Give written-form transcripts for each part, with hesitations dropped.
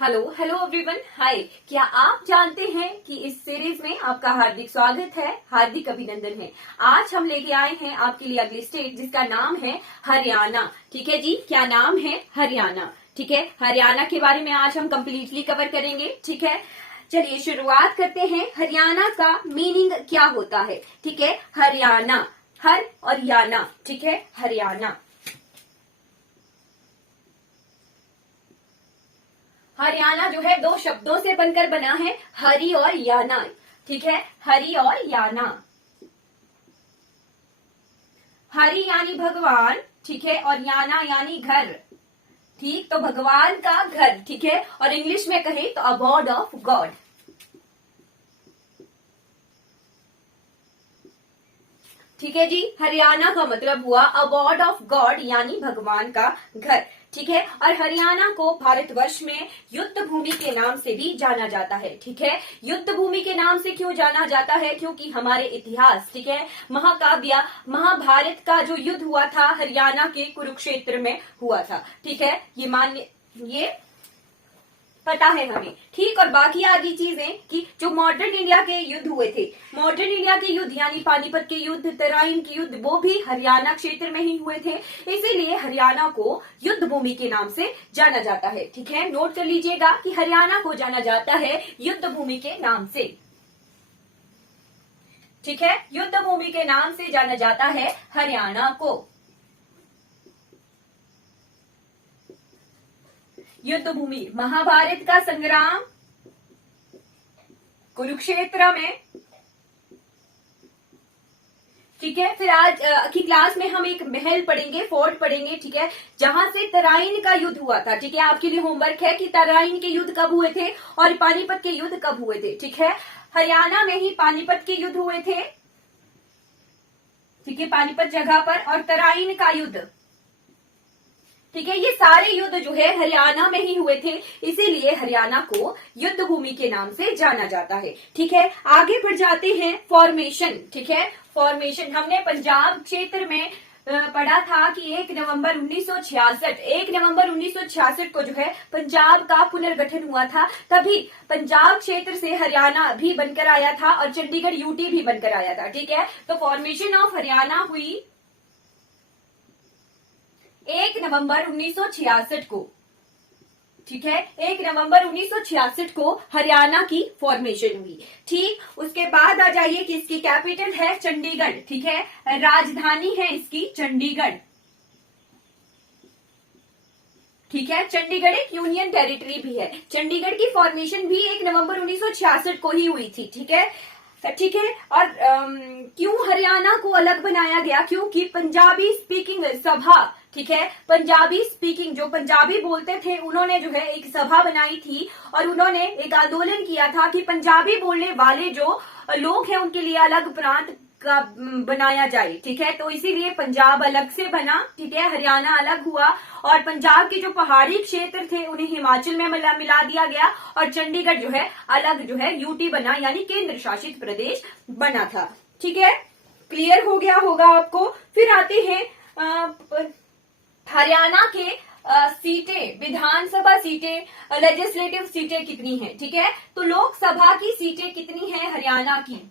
Hello hello everyone, हाय। क्या आप जानते हैं कि इस सीरीज में आपका हार्दिक स्वागत है, हार्दिक अभिनंदन है। आज हम लेके आए हैं आपके लिए अगली स्टेट जिसका नाम है हरियाणा। ठीक है जी, क्या नाम है? हरियाणा। ठीक है, हरियाणा के बारे में आज हम कंप्लीटली कवर करेंगे। ठीक है, चलिए शुरुआत करते हैं। हरियाणा का मीनिंग क्या होता है? ठीक है, हरियाणा, हर और याना। ठीक है, हरियाणा। हरियाणा जो है दो शब्दों से बनकर बना है, हरि और याना। ठीक है, हरि और याना। हरि यानी भगवान, ठीक है, और याना यानी घर। ठीक, तो भगवान का घर। ठीक है, और इंग्लिश में कहें तो अबॉर्ड ऑफ गॉड। ठीक है जी, हरियाणा का मतलब हुआ अबॉर्ड ऑफ गॉड यानी भगवान का घर। ठीक है, और हरियाणा को भारतवर्ष में युद्ध भूमि के नाम से भी जाना जाता है। ठीक है, युद्ध भूमि के नाम से क्यों जाना जाता है? क्योंकि हमारे इतिहास, ठीक है, महाकाव्य महाभारत का जो युद्ध हुआ था हरियाणा के कुरुक्षेत्र में हुआ था। ठीक है, ये पता है हमें। ठीक, और बाकी आदि चीजें कि जो मॉडर्न इंडिया के युद्ध हुए थे, मॉडर्न इंडिया के युद्ध यानी पानीपत के युद्ध, तराइन के युद्ध, वो भी हरियाणा क्षेत्र में ही हुए थे। इसीलिए हरियाणा को युद्ध भूमि के नाम से जाना जाता है। ठीक है, नोट कर लीजिएगा कि हरियाणा को जाना जाता है युद्ध भूमि के नाम से। ठीक है, युद्ध भूमि के नाम से जाना जाता है हरियाणा को। युद्ध भूमि, महाभारत का संग्राम, कुरुक्षेत्र में। ठीक है, फिर आज की क्लास में हम एक महल पढ़ेंगे, फोर्ट पढ़ेंगे। ठीक है, जहां से तराइन का युद्ध हुआ था। ठीक है, आपके लिए होमवर्क है कि तराइन के युद्ध कब हुए थे और पानीपत के युद्ध कब हुए थे। ठीक है, हरियाणा में ही पानीपत के युद्ध हुए थे। ठीक है, पानीपत जगह पर, और तराइन का युद्ध। ठीक है, ये सारे युद्ध जो है हरियाणा में ही हुए थे, इसीलिए हरियाणा को युद्ध भूमि के नाम से जाना जाता है। ठीक है, आगे बढ़ जाते हैं। फॉर्मेशन, ठीक है, फॉर्मेशन हमने पंजाब क्षेत्र में पढ़ा था कि 1 नवंबर 1966 को जो है पंजाब का पुनर्गठन हुआ था। तभी पंजाब क्षेत्र से हरियाणा भी बनकर आया था और चंडीगढ़ यूटी भी बनकर आया था। ठीक है, तो फॉर्मेशन ऑफ हरियाणा हुई 1 नवंबर 1966 को। ठीक है, 1 नवंबर 1966 को हरियाणा की फॉर्मेशन हुई। ठीक, उसके बाद आ जाइए कि इसकी कैपिटल है चंडीगढ़। ठीक है, राजधानी है इसकी चंडीगढ़। ठीक है, चंडीगढ़ एक यूनियन टेरिटरी भी है। चंडीगढ़ की फॉर्मेशन भी 1 नवंबर 1966 को ही हुई थी। ठीक है, ठीक है, और क्यों हरियाणा को अलग बनाया गया? क्योंकि पंजाबी स्पीकिंग सभा, ठीक है, पंजाबी स्पीकिंग जो पंजाबी बोलते थे, उन्होंने जो है एक सभा बनाई थी और उन्होंने एक आंदोलन किया था कि पंजाबी बोलने वाले जो लोग हैं उनके लिए अलग प्रांत का बनाया जाए। ठीक है, तो इसीलिए पंजाब अलग से बना। ठीक है, हरियाणा अलग हुआ और पंजाब के जो पहाड़ी क्षेत्र थे उन्हें हिमाचल में मिला दिया गया और चंडीगढ़ जो है अलग जो है यूटी बना, यानी केंद्र शासित प्रदेश बना था। ठीक है, क्लियर हो गया होगा आपको। फिर आते हैं हरियाणा के सीटें, विधानसभा सीटें, लेजिस्लेटिव सीटें कितनी है? ठीक है, तो लोकसभा की सीटें कितनी है हरियाणा की?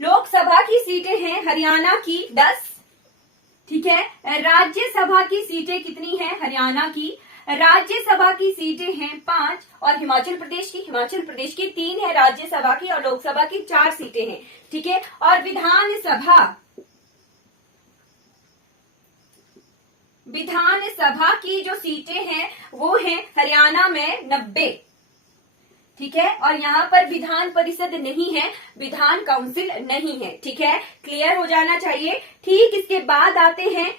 लोकसभा की सीटें हैं हरियाणा की 10। ठीक है, राज्यसभा की सीटें कितनी हैं हरियाणा की? राज्यसभा की सीटें हैं 5 और हिमाचल प्रदेश की 3 है राज्यसभा की और लोकसभा की 4 सीटें हैं। ठीक है, और विधानसभा की जो सीटें हैं वो हैं हरियाणा में 90। ठीक है, और यहाँ पर विधान परिषद नहीं है, विधान काउंसिल नहीं है। ठीक है, क्लियर हो जाना चाहिए। ठीक, इसके बाद आते हैं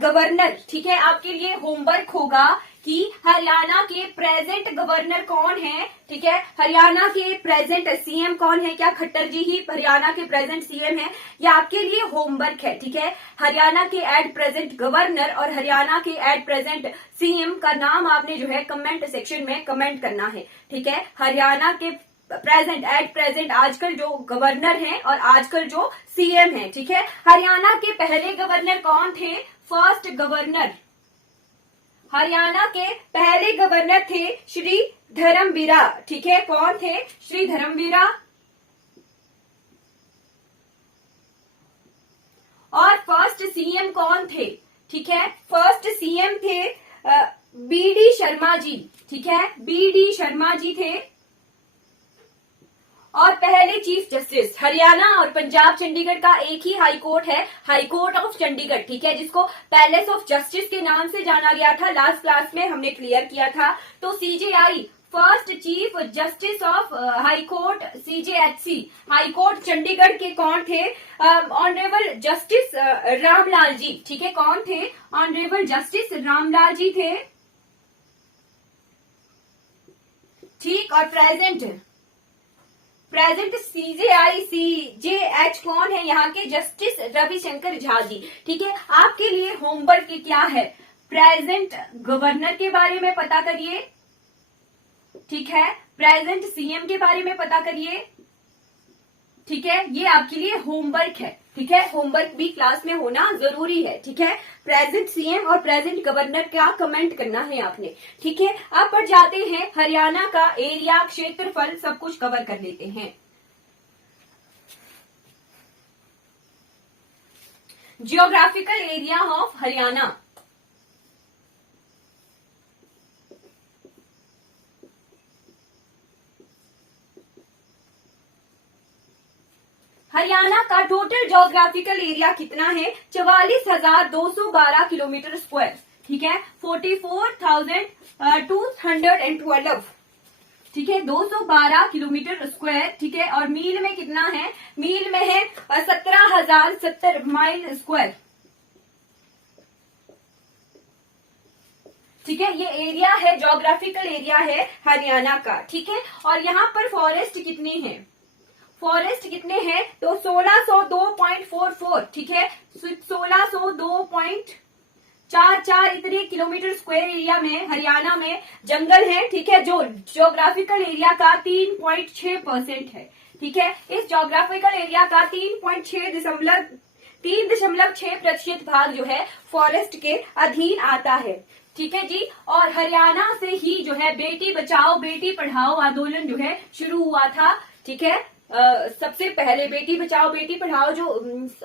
गवर्नर। ठीक है, आपके लिए होमवर्क होगा कि हरियाणा के प्रेजेंट गवर्नर कौन है। ठीक है, हरियाणा के प्रेजेंट सीएम कौन है? क्या खट्टर जी ही हरियाणा के प्रेजेंट सीएम है? यह आपके लिए होमवर्क है। ठीक है, हरियाणा के एट प्रेजेंट गवर्नर और हरियाणा के एट प्रेजेंट सीएम का नाम आपने जो है कमेंट सेक्शन में कमेंट करना है। ठीक है, हरियाणा के प्रेजेंट, एट प्रेजेंट आजकल जो गवर्नर हैं और आजकल जो सीएम हैं। ठीक है, हरियाणा के पहले गवर्नर कौन थे? फर्स्ट गवर्नर हरियाणा के पहले गवर्नर थे श्री धर्मवीरा। ठीक है, कौन थे? श्री धर्मवीरा। और फर्स्ट सीएम कौन थे? ठीक है, फर्स्ट सीएम थे बीडी शर्मा जी। ठीक है, बीडी शर्मा जी थे। और पहले चीफ जस्टिस, हरियाणा और पंजाब चंडीगढ़ का एक ही हाई कोर्ट है, हाई कोर्ट ऑफ चंडीगढ़। ठीक है, जिसको पैलेस ऑफ जस्टिस के नाम से जाना गया था, लास्ट क्लास में हमने क्लियर किया था। तो CJI, first chief justice of high court CJHC, high court Chandigarh के कौन थे? Honourable justice Ramlal ji. ठीक है, कौन थे? ऑनरेबल जस्टिस रामलाल जी थे। ठीक, और प्रेजेंट सीजेआई सीजेएच कौन है? यहाँ के जस्टिस रविशंकर झा जी। ठीक है, आपके लिए होमवर्क क्या है? प्रेजेंट गवर्नर के बारे में पता करिए। ठीक है, प्रेजेंट सीएम के बारे में पता करिए। ठीक है, ये आपके लिए होमवर्क है। ठीक है, होमवर्क भी क्लास में होना जरूरी है। ठीक है, प्रेजेंट सीएम और प्रेजेंट गवर्नर का कमेंट करना है आपने। ठीक है, अब बढ़ जाते हैं हरियाणा का एरिया, क्षेत्रफल, सब कुछ कवर कर लेते हैं। Geographical area of Haryana. Haryana का टोटल ज्योग्राफिकल एरिया कितना है? 44,212 किलोमीटर स्क्वायर। ठीक है, 44,212। ठीक है, 212 किलोमीटर स्क्वायर। ठीक है, और मील में कितना है? मील में है 17,070 माइल स्क्वायर। ठीक है, ये एरिया है, ज्योग्राफिकल एरिया है हरियाणा का। ठीक है, और यहाँ पर फॉरेस्ट कितनी है? फॉरेस्ट कितने हैं? तो 1602.44। ठीक है, 1602.44 इतने किलोमीटर स्क्वायर एरिया में हरियाणा में जंगल है। ठीक है, जो ज्योग्राफिकल एरिया का 3.6% है। ठीक है, इस ज्योग्राफिकल एरिया का 3.6% भाग जो है फॉरेस्ट के अधीन आता है। ठीक है जी, और हरियाणा से ही जो है बेटी बचाओ बेटी पढ़ाओ आंदोलन जो है शुरू हुआ था। ठीक है, सबसे पहले बेटी बचाओ बेटी पढ़ाओ जो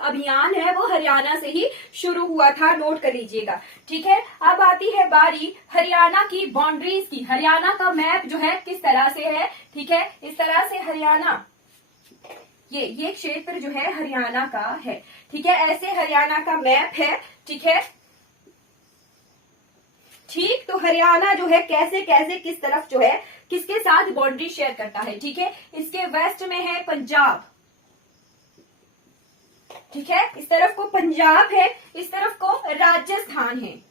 अभियान है वो हरियाणा से ही शुरू हुआ था, नोट कर लीजिएगा। ठीक है, अब आती है बारी हरियाणा की बाउंड्रीज की। हरियाणा का मैप जो है किस तरह से है? ठीक है, इस तरह से हरियाणा, ये क्षेत्र जो है हरियाणा का है। ठीक है, ऐसे हरियाणा का मैप है। ठीक है, ठीक, तो हरियाणा जो है कैसे कैसे किस तरफ जो है किसके साथ बाउंड्री शेयर करता है? ठीक है, इसके वेस्ट में है पंजाब। ठीक है, इस तरफ को पंजाब है, इस तरफ को राजस्थान है।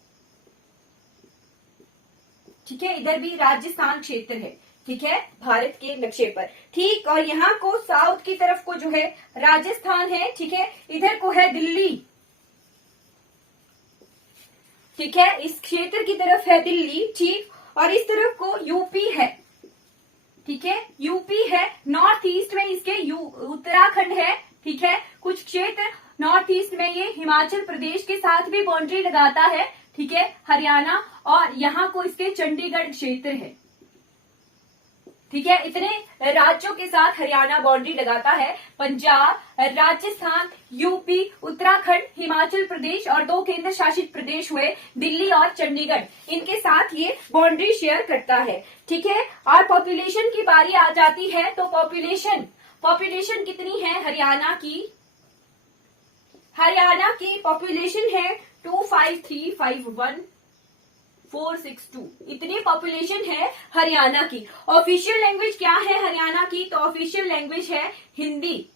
ठीक है, इधर भी राजस्थान क्षेत्र है। ठीक है, भारत के नक्शे पर। ठीक, और यहाँ को साउथ की तरफ को जो है राजस्थान है। ठीक है, इधर को है दिल्ली। ठीक है, इस क्षेत्र की तरफ है दिल्ली। ठीक, और इस तरफ को यूपी है। ठीक है, यूपी है। नॉर्थ ईस्ट में इसके उत्तराखंड है। ठीक है, कुछ क्षेत्र नॉर्थ ईस्ट में ये हिमाचल प्रदेश के साथ भी बाउंड्री लगाता है। ठीक है, हरियाणा, और यहाँ को इसके चंडीगढ़ क्षेत्र है। ठीक है, इतने राज्यों के साथ हरियाणा बाउंड्री लगाता है। पंजाब, राजस्थान, यूपी, उत्तराखंड, हिमाचल प्रदेश और 2 केंद्र शासित प्रदेश हुए दिल्ली और चंडीगढ़, इनके साथ ये बाउंड्री शेयर करता है। ठीक है, और पॉपुलेशन की बारी आ जाती है, तो पॉपुलेशन कितनी है हरियाणा की? हरियाणा की पॉपुलेशन है 25351,462, इतनी पॉपुलेशन है हरियाणा की। ऑफिशियल लैंग्वेज क्या है हरियाणा की? तो ऑफिशियल लैंग्वेज है हिंदी।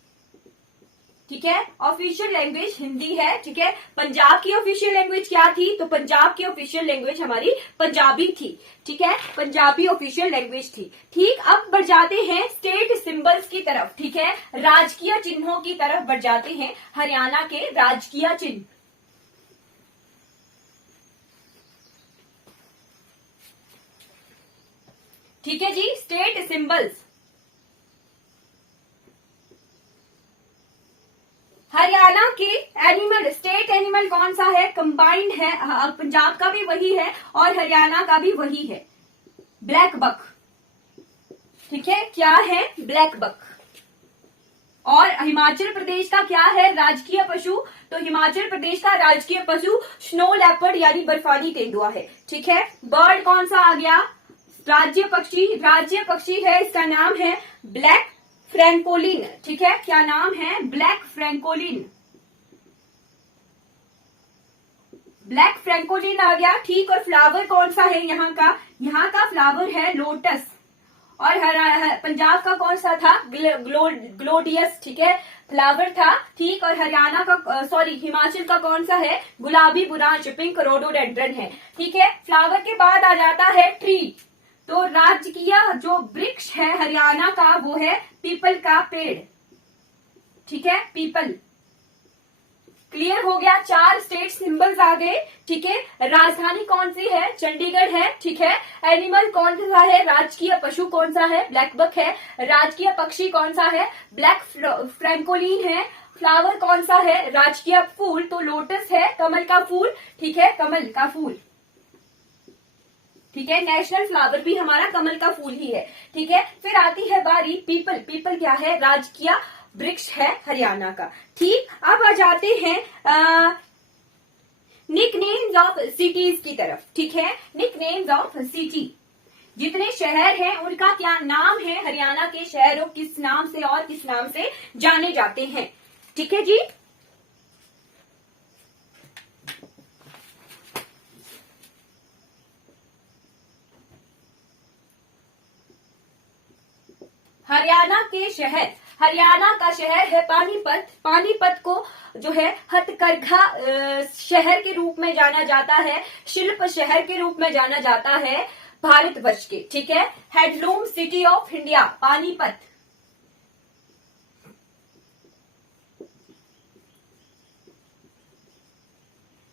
ठीक है, ऑफिशियल लैंग्वेज हिंदी है। ठीक है, पंजाब की ऑफिशियल लैंग्वेज क्या थी? तो पंजाब की ऑफिशियल लैंग्वेज हमारी पंजाबी थी। ठीक है, पंजाबी ऑफिशियल लैंग्वेज थी। ठीक, अब बढ़ जाते हैं स्टेट सिंबल्स की तरफ। ठीक है, राजकीय चिन्हों की तरफ बढ़ जाते हैं, हरियाणा के राजकीय चिन्ह। ठीक है जी, स्टेट सिंबल्स। हरियाणा के एनिमल, स्टेट एनिमल एनिमल कौन सा है, कंबाइंड है, पंजाब का भी वही है और हरियाणा का भी वही है, ब्लैक बक। ठीक है, क्या है, ब्लैक बक। और हिमाचल प्रदेश का क्या है राजकीय पशु, तो हिमाचल प्रदेश का राजकीय पशु स्नो लेपर्ड यानी बर्फानी तेंदुआ है। ठीक है, बर्ड कौन सा आ गया, राज्य पक्षी है, इसका नाम है ब्लैक फ्रैंकोलिन। ठीक है, क्या नाम है, ब्लैक फ्रैंकोलिन, ब्लैक फ्रैंकोलिन आ गया। ठीक, और फ्लावर कौन सा है यहाँ का फ्लावर है लोटस। और पंजाब का कौन सा था, ग्लोडियस। ठीक है, फ्लावर था। ठीक, और हरियाणा का हिमाचल का कौन सा है, गुलाबी बुरांश, पिंक रोडोडेंड्रन है। ठीक है, फ्लावर के बाद आ जाता है ट्री। तो राजकीय जो वृक्ष है हरियाणा का वो है पीपल का पेड़। ठीक है, पीपल। क्लियर हो गया, 4 स्टेट सिंबल्स आ गए। ठीक है, राजधानी कौन सी है, चंडीगढ़ है। ठीक है, एनिमल कौन सा है, राजकीय पशु कौन सा है, ब्लैक बक है। राजकीय पक्षी कौन सा है, ब्लैक फ्रैंकोलिन है। फ्लावर कौन सा है, राजकीय फूल तो लोटस है, कमल का फूल। ठीक है, कमल का फूल। ठीक है, नेशनल फ्लावर भी हमारा कमल का फूल ही है। ठीक है, फिर आती है बारी पीपल। पीपल क्या है, राजकीय वृक्ष है हरियाणा का। ठीक, अब आ जाते हैं निकनेम्स ऑफ सिटीज की तरफ। ठीक है, निकनेम्स ऑफ सिटी, जितने शहर हैं उनका क्या नाम है, हरियाणा के शहरों किस नाम से और किस नाम से जाने जाते हैं। ठीक है जी, हरियाणा के शहर, हरियाणा का शहर है पानीपत। पानीपत को जो है हथकरघा शहर के रूप में जाना जाता है, शिल्प शहर के रूप में जाना जाता है भारतवर्ष के। ठीक है, handloom city of India Panipat.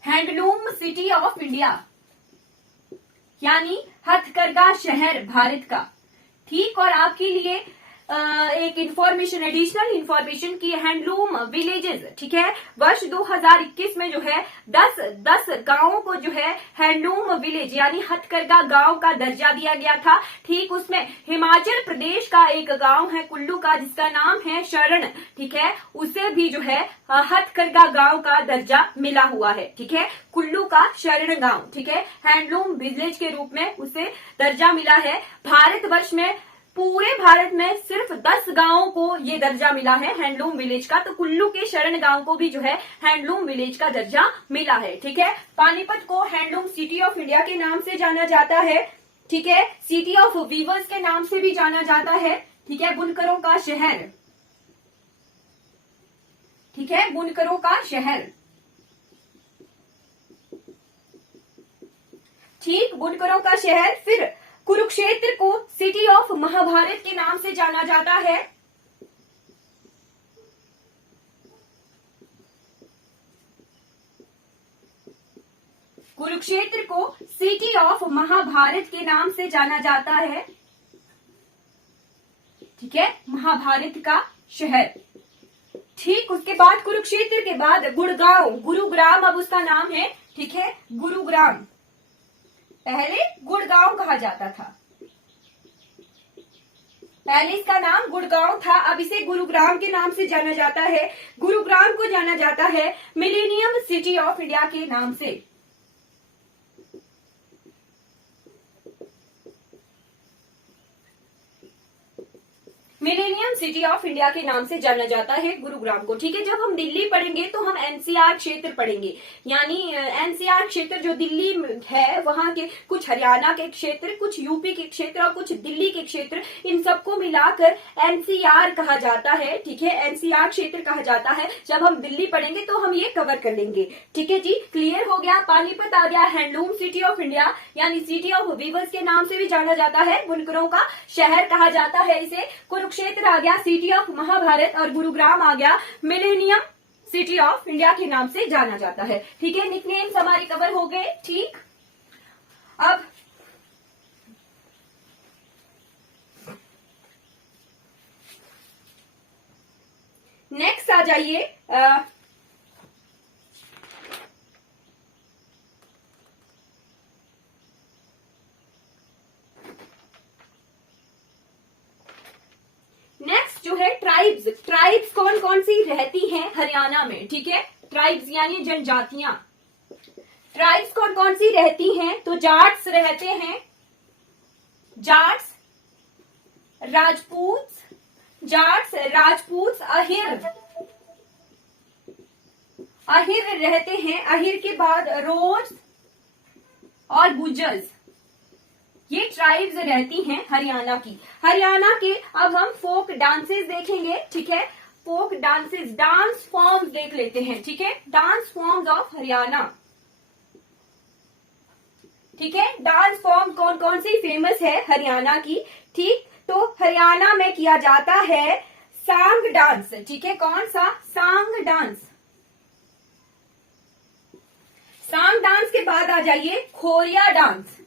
Handloom city of India यानी हथकरघा शहर भारत का। ठीक, और आपके लिए एक इंफॉर्मेशन, एडिशनल इंफॉर्मेशन की, हैंडलूम विलेजेस। ठीक है, वर्ष 2021 में जो है 10 गांवों को जो है हैंडलूम विलेज यानी हथकरघा गांव का दर्जा दिया गया था। ठीक, उसमें हिमाचल प्रदेश का एक गांव है कुल्लू का जिसका नाम है शरण। ठीक है, उसे भी जो है हथकरघा गांव का दर्जा मिला हुआ है। ठीक है, कुल्लू का शरण गांव। ठीक है, हैंडलूम विलेज के रूप में उसे दर्जा मिला है। भारतवर्ष में, पूरे भारत में सिर्फ 10 गांवों को ये दर्जा मिला है हैंडलूम विलेज का, तो कुल्लू के शरण गांव को भी जो है हैंडलूम विलेज का दर्जा मिला है। ठीक है, पानीपत को हैंडलूम सिटी ऑफ इंडिया के नाम से जाना जाता है। ठीक है, सिटी ऑफ वीवर्स के नाम से भी जाना जाता है। ठीक है, बुनकरों का शहर। ठीक है, बुनकरों का शहर। ठीक, बुनकरों का शहर। फिर कुरुक्षेत्र को सिटी ऑफ महाभारत के नाम से जाना जाता है। कुरुक्षेत्र को सिटी ऑफ महाभारत के नाम से जाना जाता है। ठीक है, महाभारत का शहर। ठीक, उसके बाद कुरुक्षेत्र के बाद गुड़गांव, गुरुग्राम अब उसका नाम है। ठीक है, गुरुग्राम, पहले गुड़गांव कहा जाता था, पहले इसका नाम गुड़गांव था, अब इसे गुरुग्राम के नाम से जाना जाता है। गुरुग्राम को जाना जाता है मिलेनियम सिटी ऑफ इंडिया के नाम से। मिलेनियम सिटी ऑफ इंडिया के नाम से जाना जाता है गुरुग्राम को। ठीक है, जब हम दिल्ली पढ़ेंगे तो हम एनसीआर क्षेत्र पढ़ेंगे, यानी एनसीआर क्षेत्र जो दिल्ली है वहां के कुछ हरियाणा के क्षेत्र, कुछ यूपी के क्षेत्र और कुछ दिल्ली के क्षेत्र, इन सबको मिलाकर एनसीआर कहा जाता है। ठीक है, एनसीआर क्षेत्र कहा जाता है। जब हम दिल्ली पढ़ेंगे तो हम ये कवर कर लेंगे। ठीक है जी, क्लियर हो गया। पानीपत आ गया हैंडलूम सिटी ऑफ इंडिया यानी सिटी ऑफ वीवर्स के नाम से भी जाना जाता है, बुनकरों का शहर कहा जाता है इसे। कुरुक्षेत्र आ गया सिटी ऑफ महाभारत और गुरुग्राम आ गया मिलेनियम सिटी ऑफ इंडिया के नाम से जाना जाता है। ठीक है, निकनेम्स हमारे कवर हो गए। ठीक, अब नेक्स्ट आ जाइए, ट्राइब्स, ट्राइब्स कौन कौन सी रहती हैं हरियाणा में, ठीक है, ट्राइब्स यानी जनजातियां। ट्राइब्स कौन कौन सी रहती हैं, तो जाट्स रहते हैं, जाट्स, राजपूत, अहिर रहते हैं, अहिर के बाद रोड्स और गुजर्स, ये ट्राइब्स रहती हैं हरियाणा की। हरियाणा के अब हम फोक डांसेस देखेंगे, ठीक है, फोक डांसेस, डांस फॉर्म्स देख लेते हैं, ठीक है, डांस फॉर्म्स ऑफ हरियाणा, ठीक है, डांस फॉर्म कौन कौन सी फेमस है हरियाणा की, ठीक, तो हरियाणा में किया जाता है सांग डांस, ठीक है, कौन सा, सांग डांस। सांग डांस के बाद आ जाइए खोरिया डांस,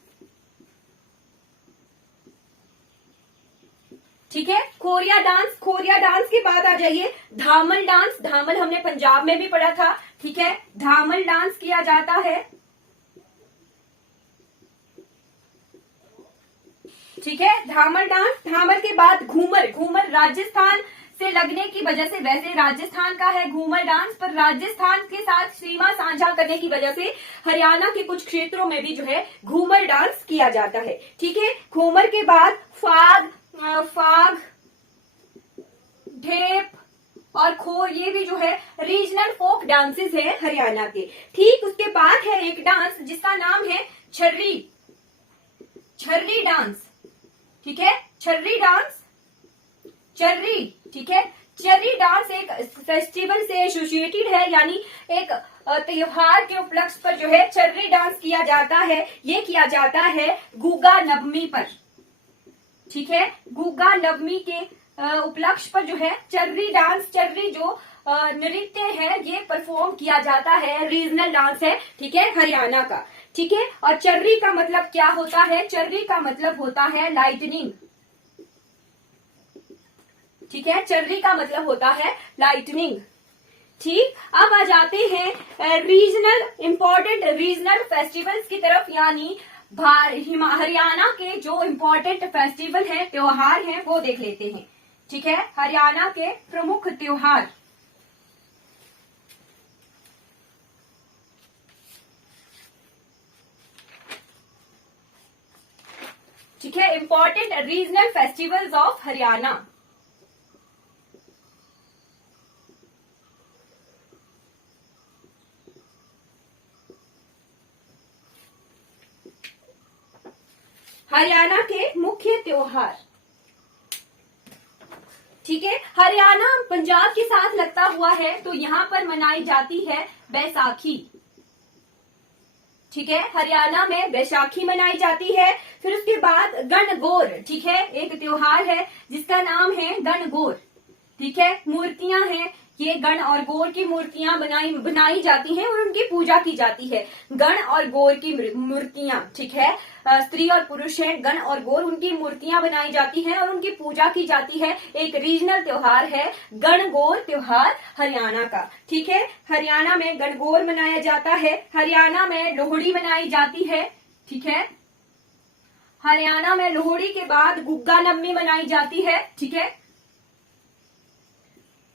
ठीक है, खोरिया डांस के बाद आ जाइए धामल डांस, धामल हमने पंजाब में भी पढ़ा था, ठीक है, धामल डांस किया जाता है, ठीक है, धामल डांस। धामल के बाद घूमर, घूमर राजस्थान से लगने की वजह से, वैसे राजस्थान का है घूमर डांस, पर राजस्थान के साथ सीमा साझा करने की वजह से हरियाणा के कुछ क्षेत्रों में भी जो है घूमर डांस किया जाता है, ठीक है। घूमर के बाद फाग, ढेप और खोर, ये भी जो है रीजनल फोक डांसेस है हरियाणा के। ठीक उसके बाद है एक डांस जिसका नाम है छर्री डांस, ठीक है, छर्री डांस, ठीक है, छर्री डांस एक फेस्टिवल से एसोसिएटेड है, यानी एक त्योहार के उपलक्ष्य पर जो है छर्री डांस किया जाता है। ये किया जाता है गुग्गा नवमी पर, ठीक है, गुग्गा नवमी के उपलक्ष्य पर जो है छर्री डांस, छर्री जो नृत्य है ये परफॉर्म किया जाता है, रीजनल डांस है, ठीक है, हरियाणा का, ठीक है। और छर्री का मतलब क्या होता है, छर्री का मतलब होता है लाइटनिंग, ठीक है, छर्री का मतलब होता है लाइटनिंग, ठीक। अब आ जाते हैं रीजनल इंपॉर्टेंट रीजनल फेस्टिवल्स की तरफ, यानी हरियाणा के जो इंपॉर्टेंट फेस्टिवल हैं, त्योहार हैं, वो देख लेते हैं, ठीक है, हरियाणा के प्रमुख त्योहार, ठीक है, important regional festivals of Haryana. Haryana के मुख्य त्योहार, ठीक है, हरियाणा पंजाब के साथ लगता हुआ है, तो यहाँ पर मनाई जाती है बैसाखी, ठीक है, हरियाणा में बैसाखी मनाई जाती है। फिर उसके बाद गणगौर, ठीक है, एक त्योहार है जिसका नाम है गणगौर, ठीक है, मूर्तियां हैं, ये गण और गौर की मूर्तियां बनाई जाती हैं और उनकी पूजा की जाती है। गण और गौर की मूर्तियां, ठीक है, स्त्री और पुरुष हैं, गण और गौर, उनकी मूर्तियां बनाई जाती हैं और उनकी पूजा की जाती है। एक रीजनल त्योहार है गणगौर त्योहार हरियाणा का, ठीक है, हरियाणा में गणगौर मनाया जाता है। हरियाणा में लोहड़ी मनाई जाती है, ठीक है, हरियाणा में लोहड़ी के बाद गुग्गा नवमी मनाई जाती है, ठीक है,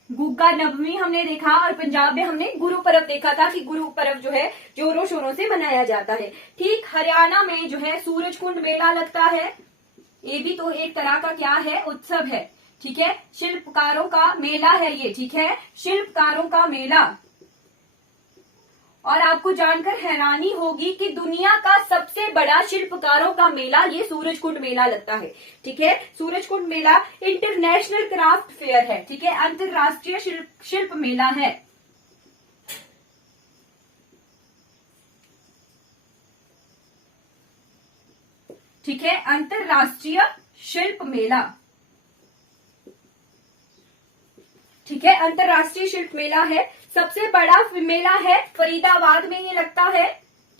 गुग्गा नवमी हमने देखा, और पंजाब में हमने गुरु पर्व देखा था कि गुरु पर्व जो है जोरों शोरों से मनाया जाता है, ठीक। हरियाणा में जो है सूरजकुंड मेला लगता है, ये भी तो एक तरह का क्या है, उत्सव है, ठीक है, शिल्पकारों का मेला है ये, ठीक है, शिल्पकारों का मेला। और आपको जानकर हैरानी होगी कि दुनिया का सबसे बड़ा शिल्पकारों का मेला ये सूरजकुंड मेला लगता है, ठीक है, सूरजकुंड मेला इंटरनेशनल क्राफ्ट फेयर है, ठीक है, अंतरराष्ट्रीय शिल्प मेला है। ठीक है, अंतरराष्ट्रीय शिल्प मेला, ठीक है, अंतरराष्ट्रीय शिल्प मेला है। सबसे बड़ा मेला है फरीदाबाद में ये लगता है,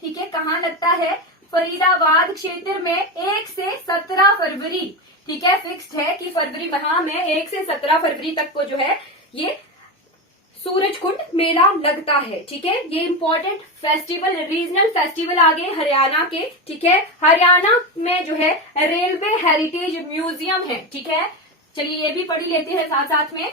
ठीक है, कहाँ लगता है, फरीदाबाद क्षेत्र में 1 से 17 फरवरी, ठीक है, फिक्स्ड है कि फरवरी माह में 1 से 17 फरवरी तक को जो है ये सूरजकुंड मेला लगता है, ठीक है। ये इंपॉर्टेंट फेस्टिवल, रीजनल फेस्टिवल आ गए हरियाणा के, ठीक है। हरियाणा में जो है रेलवे हेरिटेज म्यूजियम है, ठीक है, चलिए ये भी पढ़ लेते हैं साथ साथ में।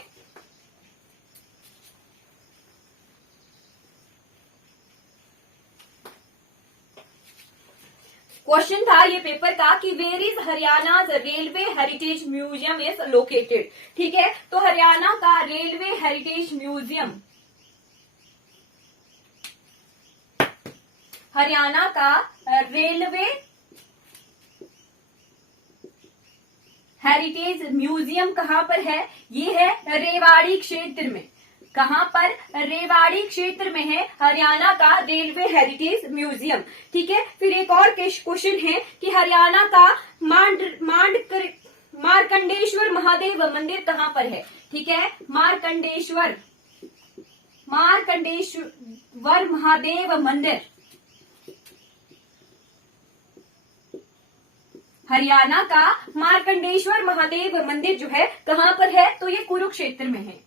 क्वेश्चन था ये पेपर का कि where is Haryana railway heritage museum is located. ठीक है, तो हरियाणा का रेलवे हेरिटेज म्यूजियम, हरियाणा का रेलवे हेरिटेज म्यूजियम कहां पर है? ये है रेवाड़ी क्षेत्र में। कहां पर? रेवाड़ी क्षेत्र में है हरियाणा का रेलवे हेरिटेज म्यूजियम। ठीक है, फिर एक और क्वेश्चन है कि हरियाणा का मार्कंडेश्वर महादेव मंदिर कहां पर है? ठीक है, मार्कंडेश्वर महादेव मंदिर हरियाणा का मार्कंडेश्वर महादेव मंदिर जो है कहां पर है? तो ये कुरुक्षेत्र में है।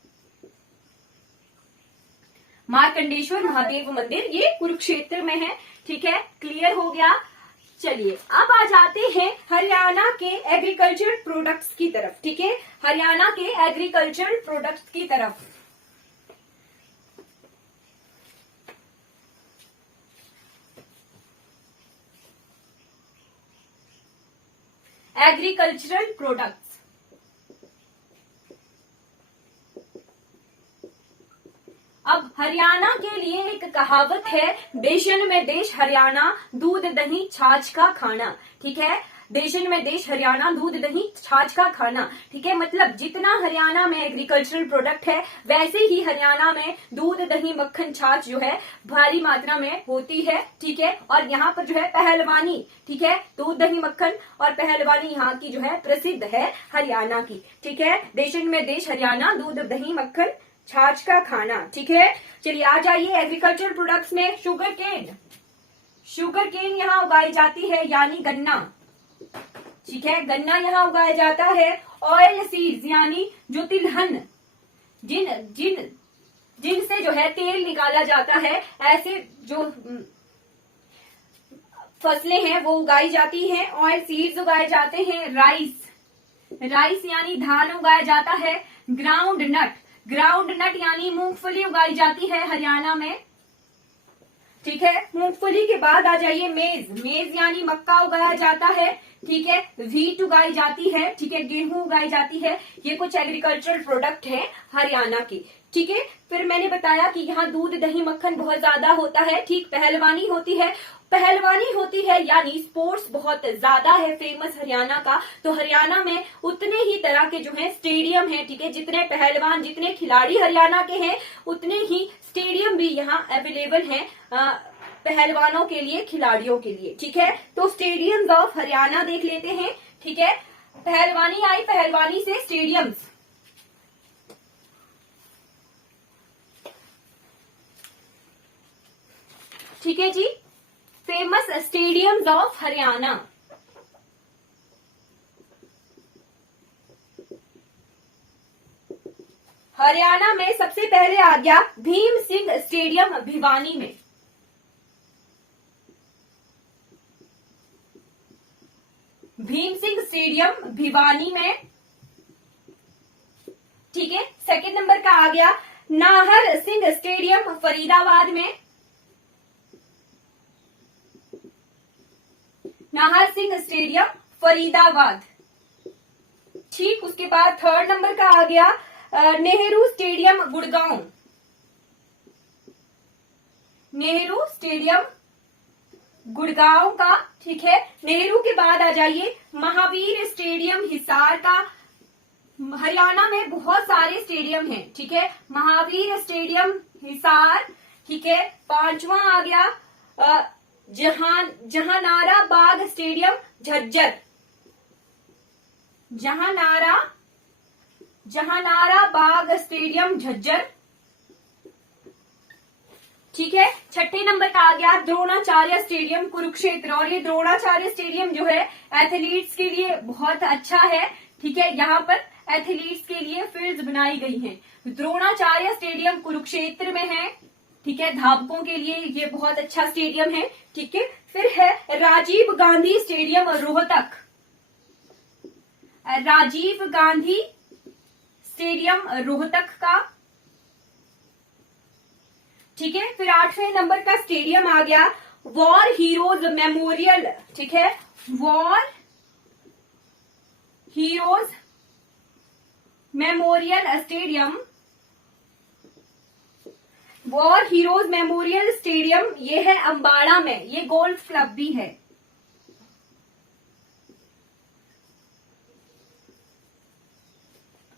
मार्कंडेश्वर महादेव मंदिर ये कुरुक्षेत्र में है। ठीक है, क्लियर हो गया। चलिए अब आ जाते हैं हरियाणा के एग्रीकल्चर प्रोडक्ट्स की तरफ। ठीक है, हरियाणा के एग्रीकल्चर प्रोडक्ट्स की तरफ। एग्रीकल्चरल प्रोडक्ट्स, अब हरियाणा के लिए एक कहावत है, देशन में देश हरियाणा, दूध दही छाछ का खाना। ठीक है, देशन में देश हरियाणा, दूध दही छाछ का खाना। ठीक है, मतलब जितना हरियाणा में एग्रीकल्चरल प्रोडक्ट है वैसे ही हरियाणा में दूध दही मक्खन छाछ जो है भारी मात्रा में होती है। ठीक है, और यहाँ पर जो है पहलवानी, ठीक है, दूध दही मक्खन और पहलवानी यहाँ की जो है प्रसिद्ध है हरियाणा की। ठीक है, देशन में देश हरियाणा, दूध दही मक्खन छाछ का खाना। ठीक है, चलिए आ जाइए एग्रीकल्चर प्रोडक्ट्स में। शुगर केन यहाँ उगाई जाती है, यानी गन्ना। ठीक है, गन्ना यहाँ उगाया जाता है। ऑयल सीड्स यानी जो तिलहन, जिनसे जो है तेल निकाला जाता है, ऐसे जो फसलें हैं वो उगाई जाती हैं। ऑयल सीड्स उगाए जाते हैं। राइस यानी धान उगाया जाता है। ग्राउंड नट यानी मूंगफली उगाई जाती है हरियाणा में। ठीक है, मूंगफली के बाद आ जाइए मेज यानी मक्का उगाया जाता है। ठीक है, व्हीट उगाई जाती है। ठीक है, गेहूं उगाई जाती है। ये कुछ एग्रीकल्चरल प्रोडक्ट हैं हरियाणा की। ठीक है, फिर मैंने बताया कि यहाँ दूध दही मक्खन बहुत ज्यादा होता है। ठीक, पहलवानी होती है यानी स्पोर्ट्स बहुत ज्यादा है फेमस हरियाणा का। तो हरियाणा में उतने ही तरह के जो है स्टेडियम है। ठीक है, जितने पहलवान, जितने खिलाड़ी हरियाणा के हैं उतने ही स्टेडियम भी यहाँ अवेलेबल हैं पहलवानों के लिए, खिलाड़ियों के लिए। ठीक है, तो स्टेडियम्स ऑफ हरियाणा देख लेते हैं। ठीक है, पहलवानी आई, पहलवानी से स्टेडियम्स। ठीक है जी, famous stadiums of Haryana. Haryana में सबसे पहले आ गया भीम सिंह स्टेडियम भिवानी में। भीम सिंह स्टेडियम भिवानी में। ठीक है, सेकंड नंबर का आ गया नाहर सिंह स्टेडियम फरीदाबाद में। नाहर सिंह स्टेडियम फरीदाबाद। ठीक, उसके बाद थर्ड नंबर का आ गया नेहरू स्टेडियम गुड़गांव। नेहरू स्टेडियम गुड़गांव का। ठीक है, नेहरू के बाद आ जाइए महावीर स्टेडियम हिसार का। हरियाणा में बहुत सारे स्टेडियम हैं। ठीक है, महावीर स्टेडियम हिसार। ठीक है, पांचवा आ गया जहानारा बाग स्टेडियम झज्जर। जहानारा बाग स्टेडियम झज्जर। ठीक है, छठे नंबर का आ गया द्रोणाचार्य स्टेडियम कुरुक्षेत्र। और ये द्रोणाचार्य स्टेडियम जो है एथलीट्स के लिए बहुत अच्छा है। ठीक है, यहाँ पर एथलीट्स के लिए फील्ड्स बनाई गई हैं। द्रोणाचार्य स्टेडियम कुरुक्षेत्र में है। ठीक है, धावकों के लिए ये बहुत अच्छा स्टेडियम है। ठीक है, फिर है राजीव गांधी स्टेडियम रोहतक। राजीव गांधी स्टेडियम रोहतक का। ठीक है, फिर 8वें नंबर का स्टेडियम आ गया वॉर हीरोज मेमोरियल, ठीक है, war heroes memorial stadium, war heroes memorial stadium ये है अंबाला में, ये गोल्फ क्लब भी है।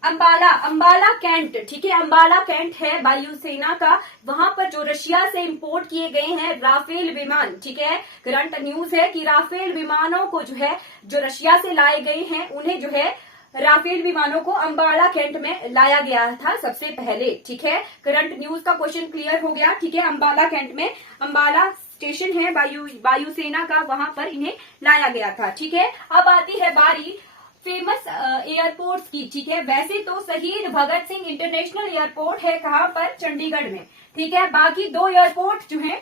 अंबाला, अंबाला कैंट, ठीक है, अंबाला कैंट है वायुसेना का, वहां पर जो रशिया से इंपोर्ट किए गए हैं राफेल विमान, ठीक है, करंट न्यूज है कि राफेल विमानों को जो है, जो रशिया से लाए गए हैं उन्हें जो है राफेल विमानों को अंबाला कैंट में लाया गया था सबसे पहले, ठीक है। करंट न्यूज का क्वेश्चन क्लियर हो गया, ठीक है। अंबाला कैंट में, अंबाला स्टेशन है वायुसेना का, वहां पर इन्हें लाया गया था, ठीक है। अब आती है बारी फेमस एयरपोर्ट्स की, ठीक है। वैसे तो शहीद भगत सिंह इंटरनेशनल एयरपोर्ट है कहां पर, चंडीगढ़ में, ठीक है। बाकी दो एयरपोर्ट जो है,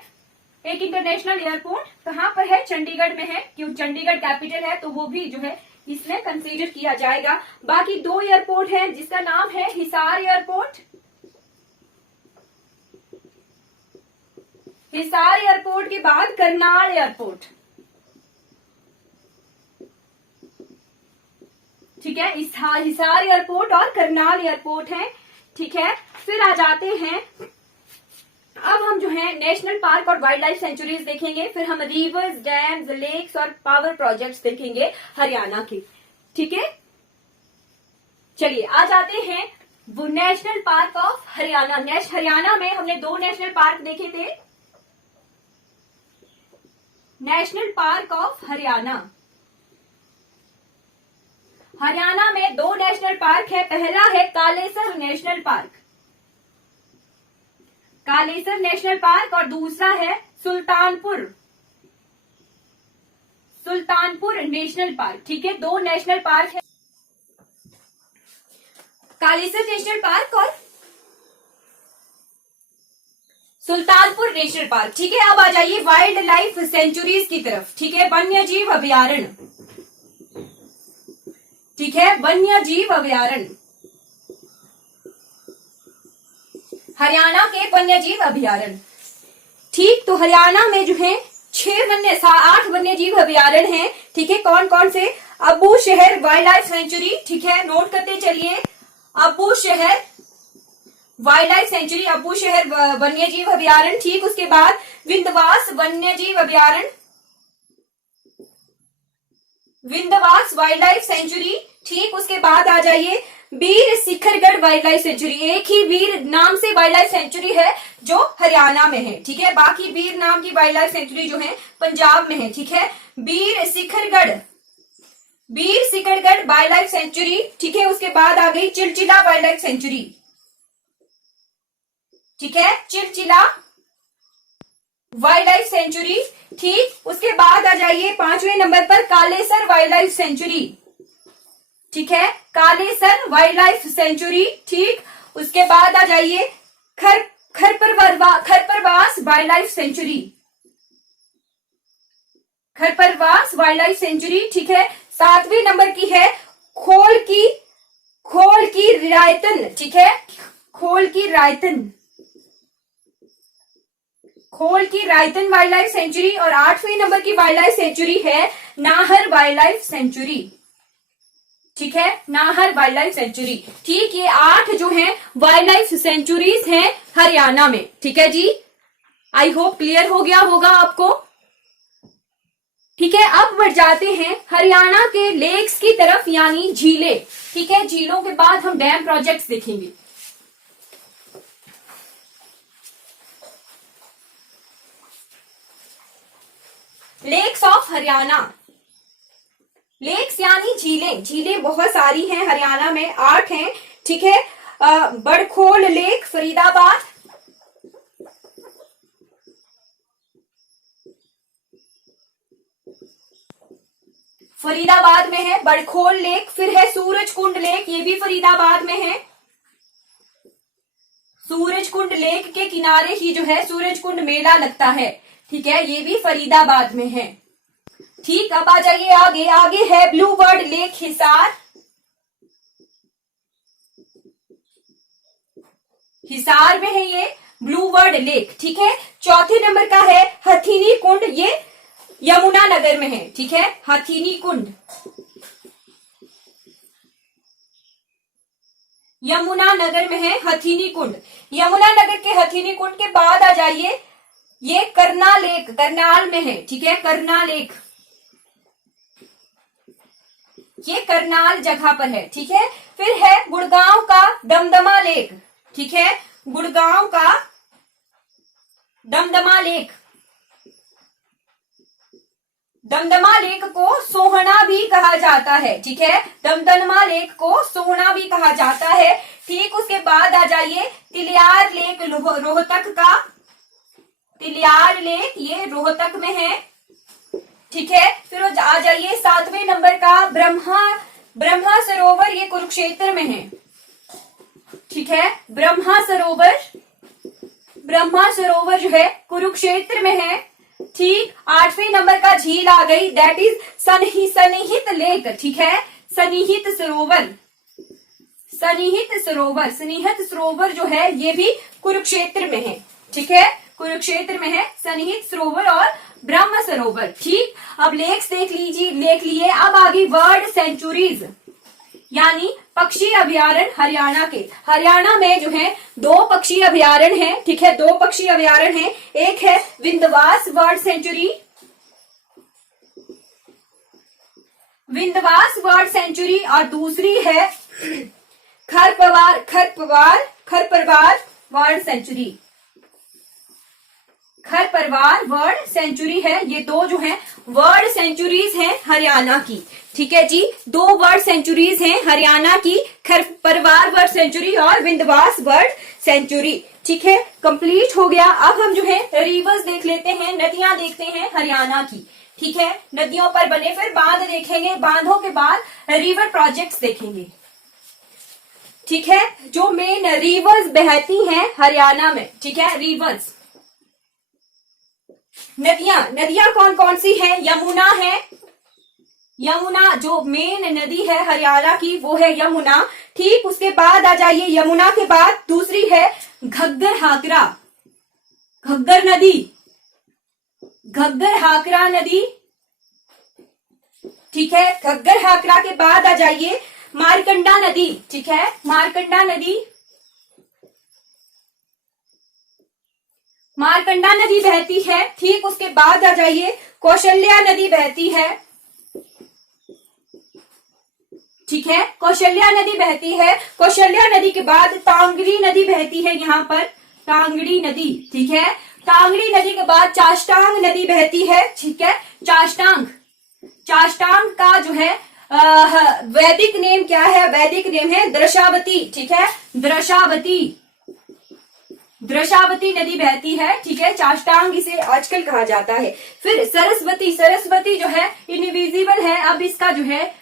एक इंटरनेशनल एयरपोर्ट कहां पर है, चंडीगढ़ में है, क्यों चंडीगढ़ कैपिटल है तो वो भी जो है इसमें कंसीडर किया जाएगा। बाकी दो एयरपोर्ट है जिसका नाम है हिसार एयरपोर्ट, हिसार एयरपोर्ट के बाद करनाल एयरपोर्ट, ठीक है। हिसार एयरपोर्ट और करनाल एयरपोर्ट है, ठीक है। फिर आ जाते हैं, अब हम जो है नेशनल पार्क और वाइल्ड लाइफ सेंचुरीज देखेंगे, फिर हम रिवर्स, डैम्स, लेक्स और पावर प्रोजेक्ट्स देखेंगे हरियाणा के, ठीक है। चलिए आ जाते हैं वो national park of Haryana. Haryana में हमने दो नेशनल पार्क देखे थे, national park of Haryana, Haryana में दो नेशनल पार्क है, पहला है Kalesar national park, Kalesar national park, और दूसरा है सुल्तानपुर नेशनल पार्क, ठीक है। दो नेशनल पार्क है, कालेसर नेशनल पार्क और सुल्तानपुर नेशनल पार्क, ठीक है। अब आ जाइए वाइल्ड लाइफ सेंचुरीज की तरफ, ठीक है। वन्य जीव अभयारण्य, ठीक है, वन्य जीव अभयारण्य, हरियाणा के वन्य जीव अभयारण्य, ठीक। तो हरियाणा में जो है 8 वन्य जीव अभयारण्य हैं, ठीक है। कौन कौन से, अबू शहर वाइल्ड लाइफ सेंचुरी, ठीक है, नोट करते चलिए, अबू शहर वाइल्ड लाइफ सेंचुरी, अबू शहर वन्य जीव अभयारण्य, ठीक। उसके बाद विंध्यवास वन्य जीव अभयारण्य, विंध्यवास वाइल्ड लाइफ सेंचुरी, ठीक। उसके बाद आ जाइए वीर शिखरगढ़ वाइल्ड लाइफ सेंचुरी, एक ही वीर नाम से वाइल्ड लाइफ सेंचुरी है जो हरियाणा में है, ठीक है। बाकी वीर नाम की वाइल्ड लाइफ सेंचुरी जो है पंजाब में है, ठीक है। वीर शिखरगढ़ वाइल्ड लाइफ सेंचुरी, ठीक है। उसके बाद आ गई चिलचिला वाइल्ड लाइफ सेंचुरी, ठीक है, चिलचिला वाइल्ड लाइफ सेंचुरी, ठीक। उसके बाद आ जाइए 5वें नंबर पर कालेसर वाइल्ड लाइफ सेंचुरी, ठीक है, कालेसर वाइल्ड लाइफ सेंचुरी, ठीक। उसके बाद आ जाइए Khaparwas wild life sanctuary, Khaparwas wild life sanctuary, ठीक है। 7वें नंबर की है खोल की रायतन, ठीक है, खोल की रायतन वाइल्ड लाइफ सेंचुरी, और 8वें नंबर की वाइल्ड लाइफ सेंचुरी है नाहर वाइल्ड लाइफ सेंचुरी, ठीक है, नाहर वाइल्ड लाइफ सेंचुरी, ठीक। ये 8 जो है वाइल्ड लाइफ सेंचुरीज हैं हरियाणा में, ठीक है जी। आई होप क्लियर हो गया होगा आपको, ठीक है। अब बढ़ जाते हैं हरियाणा के लेक्स की तरफ, यानी झीलें, ठीक है। झीलों के बाद हम डैम प्रोजेक्ट्स देखेंगे। लेक्स ऑफ हरियाणा, लेक्स यानी झीलें बहुत सारी हैं हरियाणा में, 8 हैं, ठीक है। बड़खोल लेक फरीदाबाद, फरीदाबाद में है बड़खोल लेक। फिर है सूरजकुंड लेक, ये भी फरीदाबाद में है। सूरजकुंड लेक के किनारे ही जो है सूरजकुंड मेला लगता है, ठीक है, ये भी फरीदाबाद में है, ठीक। अब आ जाइए आगे है ब्लू बर्ड लेक हिसार में है ये ब्लू वर्ड लेक, ठीक है। चौथे नंबर का है हथीनी कुंड, ये यमुना नगर में है, ठीक है। हथीनी कुंड यमुना नगर में है हथीनी कुंड। यमुना नगर के हथीनी कुंड के बाद आ जाइए, ये करना लेक करनाल में है, ठीक है। करना लेक ये करनाल जगह पर है, ठीक है। फिर है गुड़गांव का दमदमा लेक, ठीक है। गुड़गांव का दमदमा लेक, दमदमा लेक को सोहना भी कहा जाता है, ठीक है। दमदमा लेक को सोहना भी कहा जाता है। ठीक, उसके बाद आ जाइए तिलियार लेक रोहतक का, तिलियार लेक ये रोहतक में है, ठीक है। फिर आ जाइए 7वें नंबर का ब्रह्मा सरोवर, ये कुरुक्षेत्र में है, ठीक है। ब्रह्मा सरोवर जो है कुरुक्षेत्र में है। ठीक, 8वें नंबर का झील आ गई, दैट इज सनिहित लेक, ठीक है। सनिहित सरोवर जो है ये भी कुरुक्षेत्र में है, ठीक है। कुरुक्षेत्र में है सनिहित सरोवर और ब्रह्म सरोवर। ठीक, अब लेक्स देख लिए। अब आगे वर्ड सेंचुरीज यानी पक्षी अभयारण्य हरियाणा के। हरियाणा में जो है 2 पक्षी अभयारण्य हैं, ठीक है। 2 पक्षी अभयारण्य हैं, एक है विंध्यवास बर्ड सेंचुरी और दूसरी है खरपरवार बर्ड सेंचुरी। खरपरवार वर्ड सेंचुरी है, ये 2 जो है वर्ड सेंचुरीज हैं हरियाणा की, ठीक है जी। 2 वर्ड सेंचुरीज हैं हरियाणा की, खरपरवार वर्ड सेंचुरी और विंध्यवास वर्ड सेंचुरी, ठीक है। कंप्लीट हो गया। अब हम जो है रिवर्स देख लेते हैं, नदियां देखते हैं हरियाणा की, ठीक है। नदियों पर बने फिर बांध देखेंगे, बांधों के बाद रिवर प्रोजेक्ट्स देखेंगे, ठीक है। जो मेन रिवर्स बहती हैं हरियाणा में, ठीक है। रिवर्स नदियां कौन कौन सी हैं? यमुना है, यमुना जो मेन नदी है हरियाणा की वो है यमुना। ठीक, उसके बाद आ जाइए यमुना के बाद दूसरी है घग्गर हाकरा नदी, ठीक है। घग्गर हाकरा के बाद आ जाइए मारकंडा नदी, ठीक है। मारकंडा नदी बहती है। ठीक, उसके बाद आ जाइए कौशल्या नदी बहती है, ठीक है। कौशल्या नदी बहती है। कौशल्या नदी के बाद टांगड़ी नदी बहती है, यहाँ पर टांगड़ी नदी, ठीक है। टांगड़ी नदी के बाद चाष्टांग नदी बहती है, ठीक है। चाष्टांग का जो है वैदिक नेम क्या है? वैदिक नेम है द्रशावती, ठीक है। द्रशावती नदी बहती है, ठीक है। चाष्टांग इसे आजकल कहा जाता है। फिर सरस्वती जो है इनविजिबल है, अब इसका जो है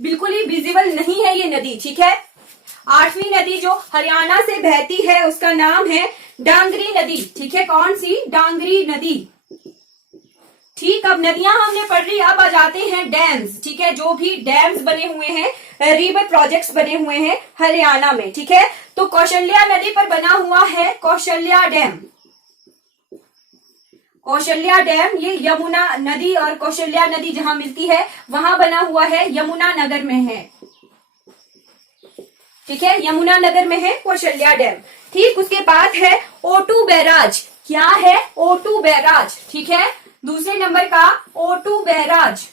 बिल्कुल ही विजिबल नहीं है ये नदी, ठीक है। 8वीं नदी जो हरियाणा से बहती है उसका नाम है डांगरी नदी, ठीक है। कौन सी? डांगरी नदी। ठीक, अब नदियां हमने पढ़ ली, अब आ जाते हैं डैम्स, ठीक है। जो भी डैम्स बने हुए हैं, रिवर प्रोजेक्ट्स बने हुए हैं हरियाणा में, ठीक है। तो कौशल्या नदी पर बना हुआ है कौशल्या डैम, ये यमुना नदी और कौशल्या नदी जहां मिलती है वहां बना हुआ है, यमुना नगर में है, ठीक है। यमुना नगर में है कौशल्या डैम। ठीक, उसके बाद है O2 बैराज। क्या है? O2 बैराज, ठीक है। दूसरे नंबर का O2 बैराज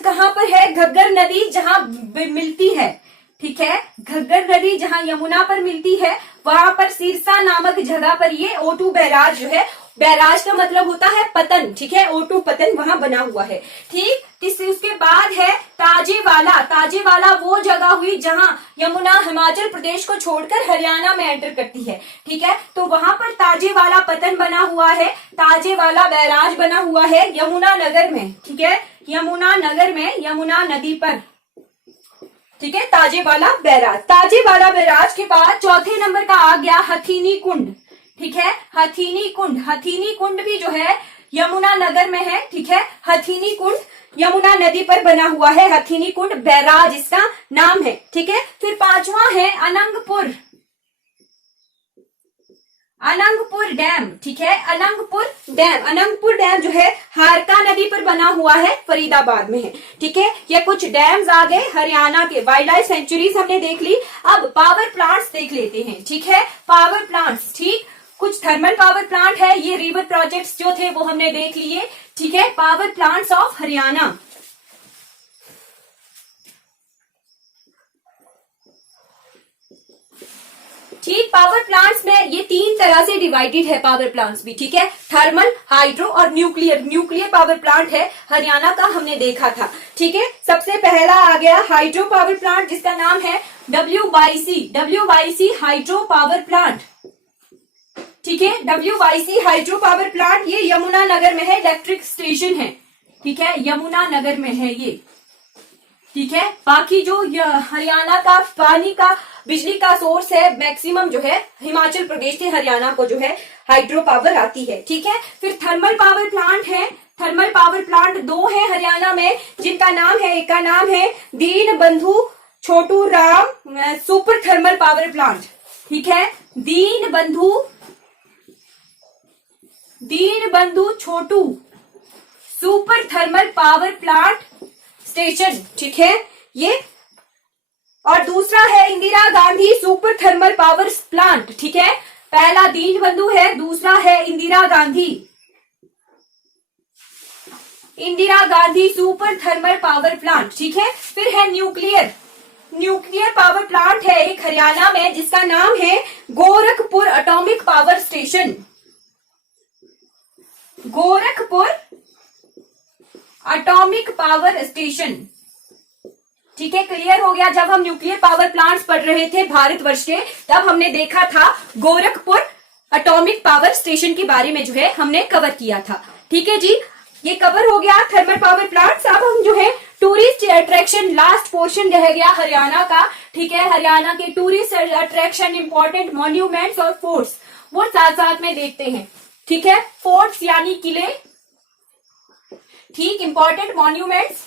कहां पर है? घग्गर नदी जहां मिलती है, ठीक है। घग्गर नदी जहां यमुना पर मिलती है वहां पर सिरसा नामक जगह पर ये O2 बैराज जो है, बैराज का मतलब होता है पतन, ठीक है। O2 पतन वहां बना हुआ है। ठीक, उसके बाद है ताजेवाला वो जगह हुई जहां यमुना हिमाचल प्रदेश को छोड़कर हरियाणा में एंटर करती है, ठीक है। तो वहां पर ताजेवाला पतन बना हुआ है, ताजेवाला बैराज बना हुआ है यमुना नगर में, ठीक है। यमुना नगर में, यमुना नदी पर, ठीक है। ताजेवाला बैराज के बाद चौथे नंबर का आ गया हथीनी कुंड, ठीक है। हथीनी कुंड भी जो है यमुना नगर में है, ठीक है। हथीनी कुंड यमुना नदी पर बना हुआ है, हथीनी कुंड बैराज इसका नाम है, ठीक है। फिर 5वां है अनंगपुर डैम, ठीक है, अनंगपुर डैम जो है हारका नदी पर बना हुआ है, फरीदाबाद में है, ठीक है। ये कुछ डैम्स आ गए हरियाणा के, वाइल्ड लाइफ सेंचुरीज हमने देख ली। अब पावर प्लांट्स देख लेते हैं, ठीक है। पावर प्लांट्स, ठीक, कुछ थर्मल पावर प्लांट है, ये रिवर प्रोजेक्ट्स जो थे वो हमने देख लिए, ठीक है। पावर प्लांट्स ऑफ हरियाणा, ठीक। पावर प्लांट्स में ये 3 तरह से डिवाइडेड है, पावर प्लांट्स भी, ठीक है। थर्मल, हाइड्रो और न्यूक्लियर। न्यूक्लियर पावर प्लांट है हरियाणा का, हमने देखा था, ठीक है। सबसे पहला आ गया हाइड्रो पावर प्लांट, जिसका नाम है WYC हाइड्रो पावर प्लांट, ठीक है। WYC हाइड्रो पावर प्लांट ये यमुनानगर में है, इलेक्ट्रिक स्टेशन है, ठीक है, यमुनानगर में है ये, ठीक है। बाकी जो हरियाणा का पानी का, बिजली का सोर्स है, मैक्सिमम जो है हिमाचल प्रदेश से हरियाणा को जो है हाइड्रो पावर आती है, ठीक है। फिर थर्मल पावर प्लांट है, थर्मल पावर प्लांट 2 है हरियाणा में, जिनका नाम है, एक का नाम है Deen Bandhu Chhotu Ram super thermal power plant, ठीक है। Deen Bandhu Chhotu super thermal power plant station, ठीक है ये। और दूसरा है Indira Gandhi super thermal power plant, ठीक है। पहला दीन बंधु है, दूसरा है Indira Gandhi super thermal power plant, ठीक है। फिर है न्यूक्लियर पावर प्लांट है एक हरियाणा में, जिसका नाम है Gorakhpur atomic power station, Gorakhpur atomic power station, ठीक है। क्लियर हो गया। जब हम न्यूक्लियर पावर प्लांट्स पढ़ रहे थे भारतवर्ष के, तब हमने देखा था गोरखपुर एटॉमिक पावर स्टेशन के बारे में जो है हमने कवर किया था, ठीक है जी। ये कवर हो गया थर्मल पावर प्लांट्स। अब हम जो है टूरिस्ट अट्रैक्शन, लास्ट पोर्शन रह गया हरियाणा का, ठीक है। हरियाणा के टूरिस्ट अट्रैक्शन, इंपॉर्टेंट मॉन्यूमेंट्स और फोर्ट्स, वो साथ साथ में देखते हैं, ठीक है। फोर्ट्स यानी किले, ठीक, इंपॉर्टेंट मॉन्यूमेंट्स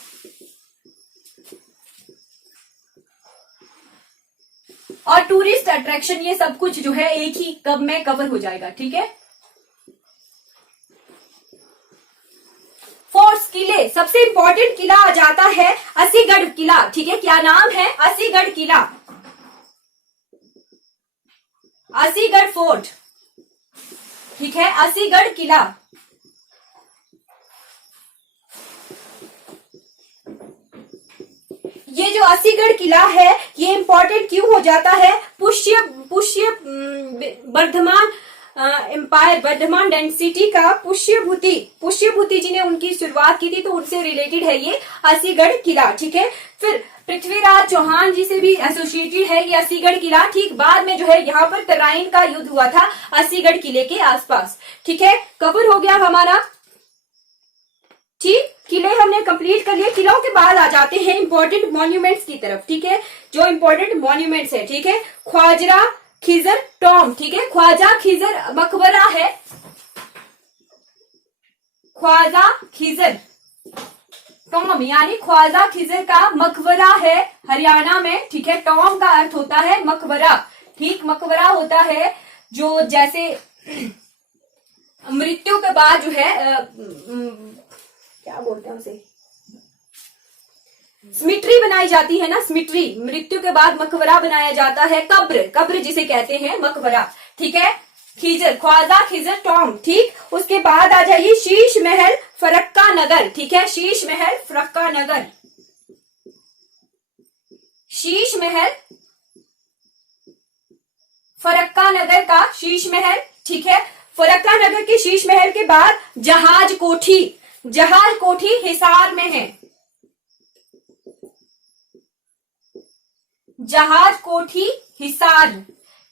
और टूरिस्ट अट्रैक्शन, ये सब कुछ जो है एक ही कब में कवर हो जाएगा, ठीक है। फोर्ट्स, किले, सबसे इंपॉर्टेंट किला आ जाता है असीगढ़ किला, ठीक है। क्या नाम है? असीगढ़ किला, असीगढ़ फोर्ट, ठीक है, असीगढ़ किला। ये जो असीगढ़ किला है ये इंपॉर्टेंट क्यों हो जाता है? पुष्य वर्धमान एम्पायर, वर्धमान डेंसिटी का पुष्यभूति जी ने उनकी शुरुआत की थी, तो उनसे रिलेटेड है ये असीगढ़ किला, ठीक है। फिर पृथ्वीराज चौहान जी से भी एसोसिएटेड है ये असीगढ़ किला, ठीक। बाद में जो है यहाँ पर तराइन का युद्ध हुआ था असीगढ़ किले के आसपास, ठीक है। कवर हो गया हमारा, ठीक। किले हमने कंप्लीट कर लिए। किलों के बाद आ जाते हैं इंपॉर्टेंट मॉन्यूमेंट्स की तरफ, ठीक है। जो इंपॉर्टेंट मॉन्यूमेंट्स है, ठीक है, ख्वाजा खिजर टॉम, ठीक है। ख्वाजा खिजर मकबरा है, ख्वाजा खिजर टॉम यानी ख्वाजा खिजर का मकबरा है हरियाणा में, ठीक है। टॉम का अर्थ होता है मकबरा, ठीक। मकबरा होता है जो जैसे मृत्यु के बाद जो है क्या बोलते हैं उसे, स्मिट्री बनाई जाती है ना, स्मिट्री, मृत्यु के बाद मकबरा बनाया जाता है, कब्र जिसे कहते हैं मकबरा, ठीक है। खिजर, ख्वाजा खिजर टॉम, ठीक। उसके बाद आ जाइए शीश महल फरक्का नगर, ठीक है। शीश महल फरक्का नगर, शीश महल फरक्का नगर का शीश महल, ठीक है। फरक्का नगर के शीश महल के बाद जहाज कोठी हिसार में है, जहाज कोठी हिसार,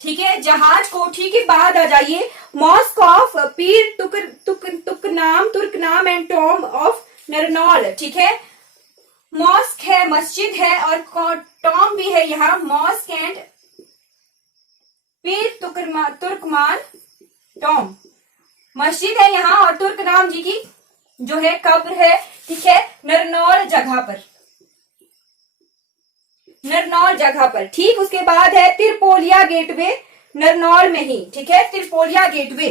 ठीक है। जहाज कोठी के बाद आ जाइए mask of Pir तुर्कनाम and Tom of Narnaul, ठीक है। मॉस्क है, मस्जिद है, और टॉम भी है यहाँ, mosque and Pir Turkman Tom, मस्जिद है यहाँ, और तुर्कनाम जी की जो है कब्र है, ठीक है, नरनौल जगह पर, ठीक। उसके बाद है तिरपोलिया गेटवे नरनौल में ही, ठीक है। त्रिपोलिया गेटवे,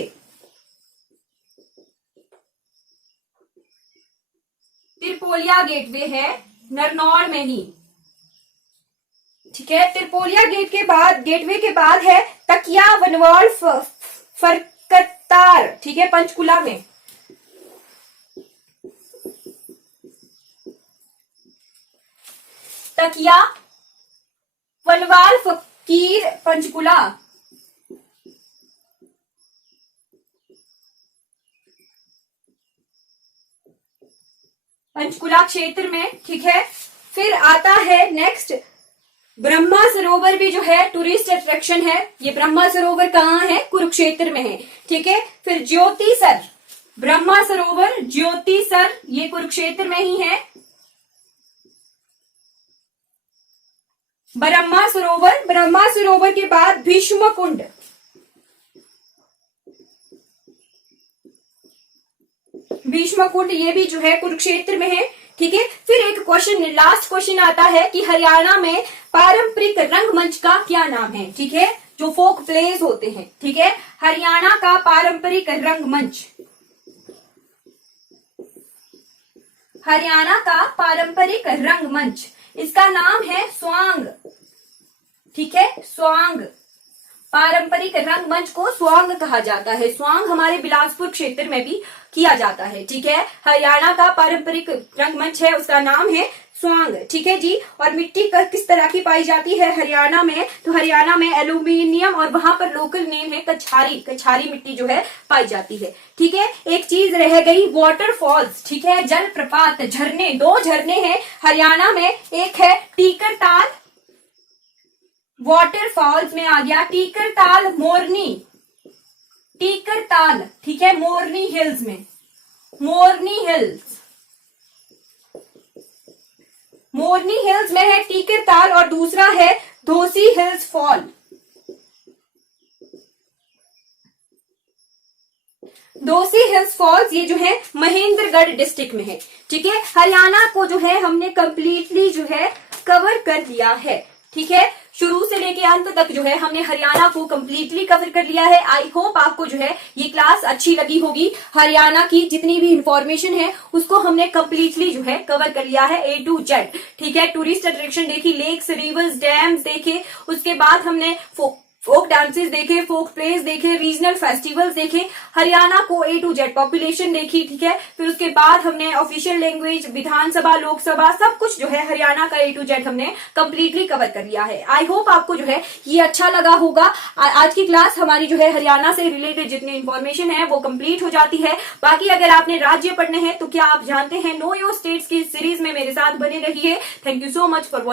त्रिपोलिया गेटवे है नरनौल में ही, ठीक है। त्रिपोलिया गेटवे के बाद है तकिया वनवाल फरकतार, ठीक है, पंचकुला में। तकिया वनवाल फकीर पंचकुला, पंचकुला क्षेत्र में, ठीक है। फिर आता है नेक्स्ट ब्रह्मा सरोवर भी जो है टूरिस्ट अट्रैक्शन है। ये ब्रह्मा सरोवर कहाँ है? कुरुक्षेत्र में है, ठीक है। फिर ज्योतिसर, ब्रह्मा सरोवर ज्योतिसर, ये कुरुक्षेत्र में ही है। ब्रह्मा सरोवर के बाद भीष्म कुंड, भीष्म कुंड ये भी जो है कुरुक्षेत्र में है, ठीक है। फिर एक क्वेश्चन, लास्ट क्वेश्चन आता है कि हरियाणा में पारंपरिक रंगमंच का क्या नाम है, ठीक है, जो फोक प्लेस होते हैं, ठीक है। हरियाणा का पारंपरिक रंगमंच, हरियाणा का पारंपरिक रंगमंच, इसका नाम है स्वांग, ठीक है, स्वांग। पारंपरिक रंगमंच को स्वांग कहा जाता है। स्वांग हमारे बिलासपुर क्षेत्र में भी किया जाता है, ठीक है। हरियाणा का पारंपरिक रंगमंच है, उसका नाम है स्वांग, ठीक है जी। और मिट्टी किस तरह की पाई जाती है हरियाणा में? तो हरियाणा में एल्यूमिनियम, और वहां पर लोकल नेम है कछारी, कछारी मिट्टी जो है पाई जाती है, ठीक है। एक चीज रह गई, वाटरफॉल्स, ठीक है, जलप्रपात, झरने। 2 झरने हैं हरियाणा में, एक है टीकर ताल, वाटरफॉल्स में आ गया टीकर ताल, मोरनी, टीकर ताल, ठीक है, मोरनी हिल्स में, मोरनी हिल्स, मोरनी हिल्स में है टीकर ताल। और दूसरा है Dhosi hills fall, Dhosi hills false, ये जो है महेंद्रगढ़ डिस्ट्रिक्ट में है, ठीक है। हरियाणा को जो है हमने कंप्लीटली जो है कवर कर लिया है, ठीक है। शुरू से लेके अंत तक जो है हमने हरियाणा को कंप्लीटली कवर कर लिया है। आई होप आपको जो है ये क्लास अच्छी लगी होगी। हरियाणा की जितनी भी इंफॉर्मेशन है उसको हमने कंप्लीटली जो है कवर कर लिया है A to Z, ठीक है। टूरिस्ट अट्रैक्शन देखी, लेक्स, रिवर्स, डैम्स देखे, उसके बाद हमने फोक डांसेस देखे, फोक प्लेस देखे, रीजनल फेस्टिवल्स देखे, हरियाणा को A to Z पॉपुलेशन देखी, ठीक है। फिर उसके बाद हमने ऑफिशियल लैंग्वेज, विधानसभा, लोकसभा, सब कुछ जो है हरियाणा का A to Z हमने कंप्लीटली कवर कर लिया है। आई होप आपको जो है ये अच्छा लगा होगा। आज की क्लास हमारी जो है हरियाणा से रिलेटेड जितनी इंफॉर्मेशन है वो कंप्लीट हो जाती है। बाकी अगर आपने राज्य पढ़ने हैं तो क्या आप जानते हैं, नो योर स्टेट्स की सीरीज में मेरे साथ बने रहिए। Thank you so much for watching.